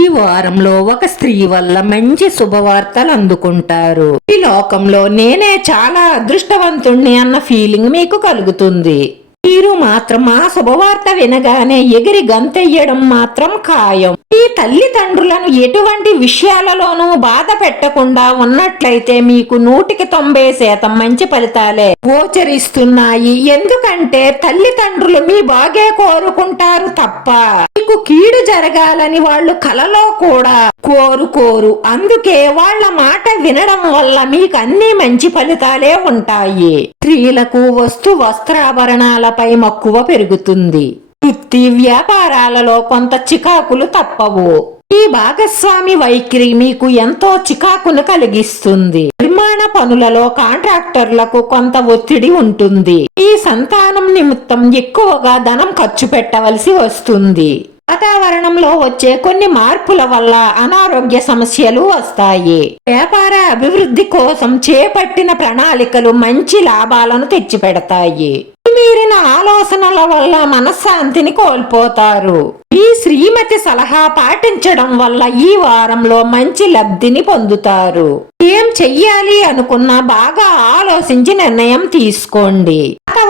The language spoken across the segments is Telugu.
ఈ వారంలో ఒక స్త్రీ వల్ల మంచి శుభవార్తలు అందుకుంటారు. ఈ లోకంలో నేనే చాలా అదృష్టవంతుణ్ణి అన్న ఫీలింగ్ మీకు కలుగుతుంది. మీరు మాత్రం ఆ శుభవార్త వినగానే ఎగిరి గంతెయ్యడం మాత్రం ఖాయం. మీ తల్లిదండ్రులను ఎటువంటి విషయాలలోనూ బాధ పెట్టకుండా ఉన్నట్లయితే మీకు నూటికి తొంభై శాతం మంచి ఫలితాలే గోచరిస్తున్నాయి. ఎందుకంటే తల్లిదండ్రులు మీ బాగే కోరుకుంటారు తప్ప మీకు కీడు జరగాలని వాళ్ళు కలలో కూడా కోరుకోరు అందుకే వాళ్ళ మాట వినడం వల్ల మీకు అన్ని మంచి ఫలితాలే ఉంటాయి. స్త్రీలకు వస్తు వస్త్రాభరణాలపై మక్కువ పెరుగుతుంది. వృత్తి వ్యాపారాలలో కొంత చికాకులు తప్పవు. ఈ భాగస్వామి వైఖరి మీకు ఎంతో చికాకును కలిగిస్తుంది. నిర్మాణ పనులలో కాంట్రాక్టర్లకు కొంత ఒత్తిడి ఉంటుంది. ఈ సంతానం నిమిత్తం ఎక్కువగా ధనం ఖర్చు పెట్టవలసి వస్తుంది. వాతావరణంలో వచ్చే కొన్ని మార్పుల వల్ల అనారోగ్య సమస్యలు వస్తాయి. వ్యాపార అభివృద్ధి కోసం చేపట్టిన ప్రణాళికలు మంచి లాభాలను తెచ్చిపెడతాయి. మీరిన ఆలోచనల వల్ల మనశ్శాంతిని కోల్పోతారు. ఈ శ్రీమతి సలహా పాటించడం వల్ల ఈ వారంలో మంచి లబ్ధిని పొందుతారు. ఏం చెయ్యాలి అనుకున్నా బాగా ఆలోచించి నిర్ణయం తీసుకోండి.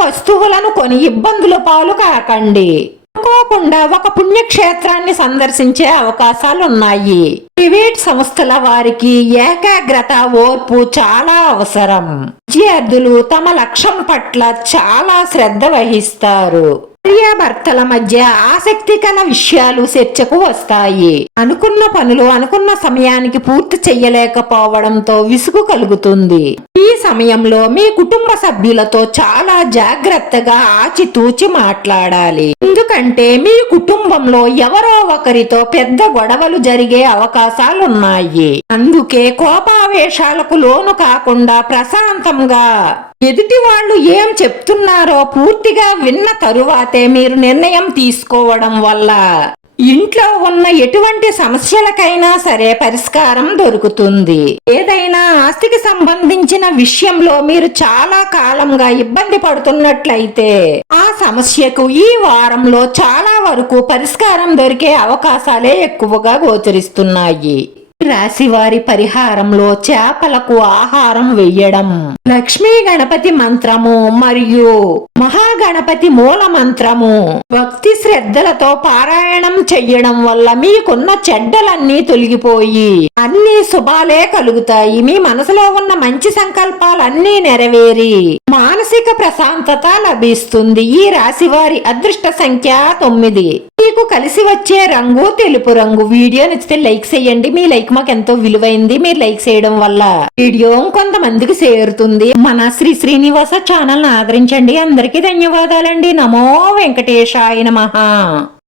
వస్తువులను కొని ఇబ్బందుల పాలు కాకండి. అనుకోకుండా ఒక పుణ్యక్షేత్రాన్ని సందర్శించే అవకాశాలు ఉన్నాయి ప్రైవేట్ సంస్థల వారికి ఏకాగ్రత ఓర్పు చాలా అవసరం. విద్యార్థులు తమ లక్ష్యం పట్ల చాలా శ్రద్ధ వహిస్తారు. భార్యాభర్తల మధ్య ఆసక్తికర విషయాలు చర్చకు వస్తాయి. అనుకున్న పనులు అనుకున్న సమయానికి పూర్తి చెయ్యలేకపోవడంతో విసుగు కలుగుతుంది. సమయంలో మీ కుటుంబ సభ్యులతో చాలా జాగ్రత్తగా ఆచితూచి మాట్లాడాలి. ఎందుకంటే మీ కుటుంబంలో ఎవరో ఒకరితో పెద్ద గొడవలు జరిగే అవకాశాలున్నాయి. అందుకే కోపావేశాలకు లోను కాకుండా ప్రశాంతంగా ఎదుటి వాళ్ళు ఏం చెప్తున్నారో పూర్తిగా విన్న తరువాతే మీరు నిర్ణయం తీసుకోవడం వల్ల ఇంట్లో ఉన్న ఎటువంటి సమస్యలకైనా సరే పరిష్కారం దొరుకుతుంది. ఏదైనా ఆస్తికి సంబంధించిన విషయంలో మీరు చాలా కాలంగా ఇబ్బంది పడుతున్నట్లయితే ఆ సమస్యకు ఈ వారంలో చాలా వరకు పరిష్కారం దొరికే అవకాశాలే ఎక్కువగా గోచరిస్తున్నాయి. రాశి వారి పరిహారంలో చేపలకు ఆహారం వెయ్యడం లక్ష్మీ గణపతి మంత్రము మరియు మహాగణపతి మూల మంత్రము. భక్తి శ్రద్ధలతో పారాయణం చెయ్యడం వల్ల మీకున్న చెడ్డలన్నీ తొలగిపోయి అన్ని శుభాలే కలుగుతాయి. మీ మనసులో ఉన్న మంచి సంకల్పాలన్నీ నెరవేరి మానసిక ప్రశాంతత లభిస్తుంది. ఈ రాశి వారి అదృష్ట సంఖ్య తొమ్మిది. మీకు కలిసి వచ్చే రంగు తెలుపు రంగు. వీడియో నచ్చితే లైక్ చేయండి. మీ లైక్ మాకు ఎంతో విలువైంది. మీరు లైక్ చేయడం వల్ల వీడియో కొంతమందికి చేరుతుంది. మన శ్రీ శ్రీనివాస ఛానల్ ఆదరించండి. అందరికీ ధన్యవాదాలండి. నమో వెంకటేశాయ మహా